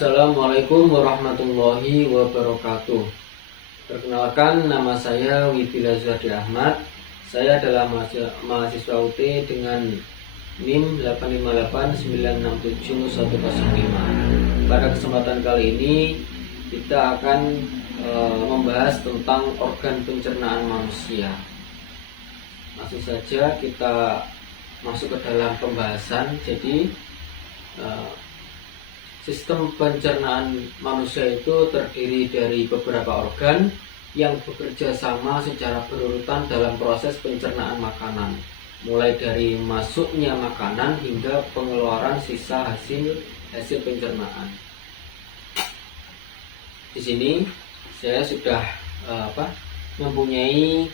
Assalamualaikum warahmatullahi wabarakatuh. Perkenalkan, nama saya Wibila Zuhadi Ahmad. Saya adalah mahasiswa UT dengan NIM 858967105. Pada kesempatan kali ini kita akan membahas tentang organ pencernaan manusia. Langsung saja kita masuk ke dalam pembahasan. Jadi sistem pencernaan manusia itu terdiri dari beberapa organ yang bekerja sama secara berurutan dalam proses pencernaan makanan, mulai dari masuknya makanan hingga pengeluaran sisa hasil pencernaan. Di sini saya sudah mempunyai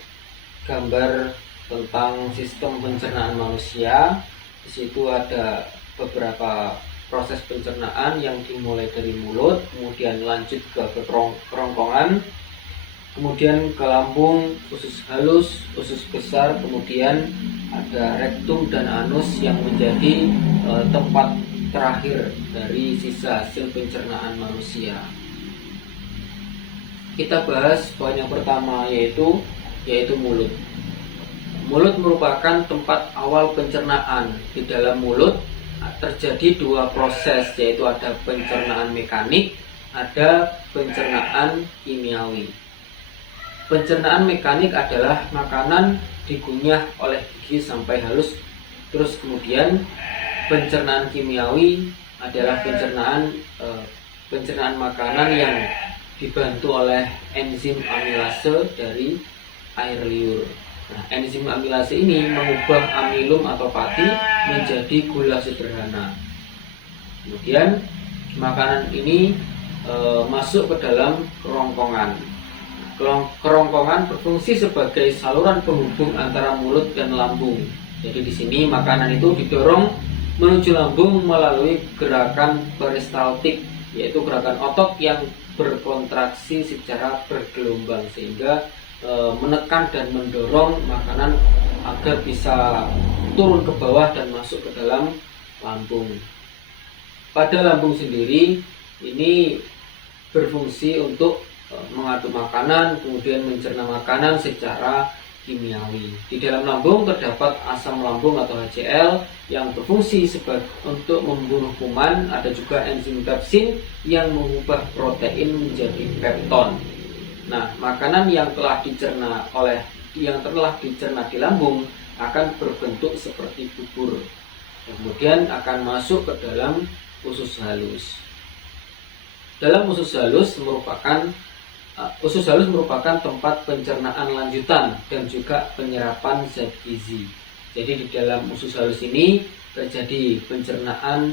gambar tentang sistem pencernaan manusia. Di situ ada beberapa proses pencernaan yang dimulai dari mulut, kemudian lanjut ke kerongkongan, kemudian ke lambung, usus halus, usus besar, kemudian ada rektum dan anus yang menjadi tempat terakhir dari sisa hasil pencernaan manusia. Kita bahas poin yang pertama yaitu mulut. Mulut merupakan tempat awal pencernaan. Di dalam mulut terjadi dua proses, yaitu ada pencernaan mekanik, ada pencernaan kimiawi. Pencernaan mekanik adalah makanan dikunyah oleh gigi sampai halus. Terus kemudian pencernaan kimiawi adalah pencernaan makanan yang dibantu oleh enzim amilase dari air liur. Nah, enzim amilase ini mengubah amilum atau pati menjadi gula sederhana. Kemudian makanan ini masuk ke dalam kerongkongan. Kerongkongan berfungsi sebagai saluran penghubung antara mulut dan lambung. Jadi di sini makanan itu didorong menuju lambung melalui gerakan peristaltik, yaitu gerakan otot yang berkontraksi secara bergelombang sehingga menekan dan mendorong makanan agar bisa turun ke bawah dan masuk ke dalam lambung. Pada lambung sendiri ini berfungsi untuk mengaduk makanan, kemudian mencerna makanan secara kimiawi. Di dalam lambung terdapat asam lambung atau HCl yang berfungsi untuk membunuh kuman. Ada juga enzim pepsin yang mengubah protein menjadi pepton. Nah, makanan yang telah dicerna di lambung akan berbentuk seperti bubur. Kemudian akan masuk ke dalam usus halus. Dalam usus halus merupakan tempat pencernaan lanjutan dan juga penyerapan zat gizi. Jadi di dalam usus halus ini terjadi pencernaan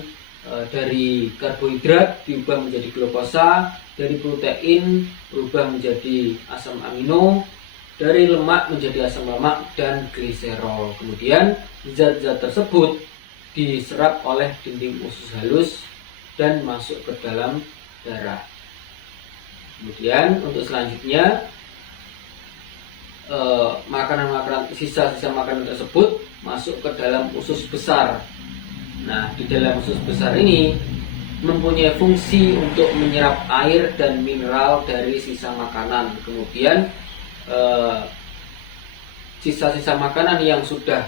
dari karbohidrat diubah menjadi glukosa, dari protein berubah menjadi asam amino, dari lemak menjadi asam lemak dan gliserol. Kemudian zat-zat tersebut diserap oleh dinding usus halus dan masuk ke dalam darah. Kemudian untuk selanjutnya sisa-sisa makanan tersebut masuk ke dalam usus besar. Nah, di dalam usus besar ini mempunyai fungsi untuk menyerap air dan mineral dari sisa makanan. Kemudian sisa-sisa makanan yang sudah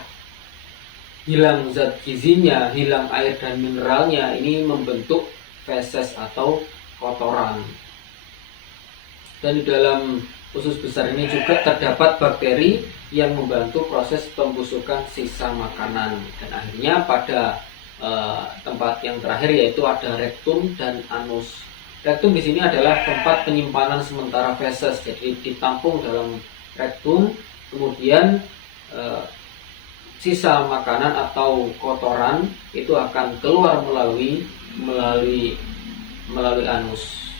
hilang zat gizinya, hilang air dan mineralnya, ini membentuk feses atau kotoran. Dan di dalam usus besar ini juga terdapat bakteri yang membantu proses pembusukan sisa makanan. Dan akhirnya pada tempat yang terakhir yaitu ada rektum dan anus. Rektum di sini adalah tempat penyimpanan sementara feses, jadi ditampung dalam rektum. Kemudian sisa makanan atau kotoran itu akan keluar melalui anus.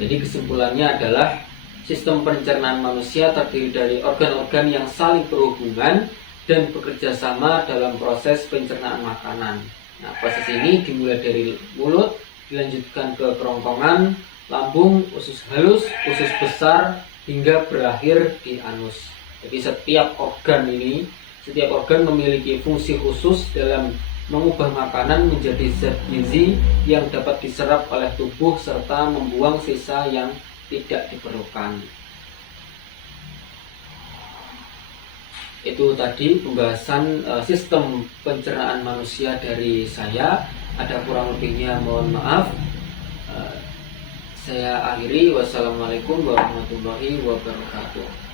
Jadi kesimpulannya adalah sistem pencernaan manusia terdiri dari organ-organ yang saling berhubungan dan bekerja sama dalam proses pencernaan makanan. Nah, proses ini dimulai dari mulut, dilanjutkan ke kerongkongan, lambung, usus halus, usus besar, hingga berakhir di anus. Jadi setiap organ memiliki fungsi khusus dalam mengubah makanan menjadi zat gizi yang dapat diserap oleh tubuh serta membuang sisa yang tidak diperlukan. Itu tadi pembahasan sistem pencernaan manusia dari saya. Ada kurang lebihnya mohon maaf. Saya akhiri. Wassalamualaikum warahmatullahi wabarakatuh.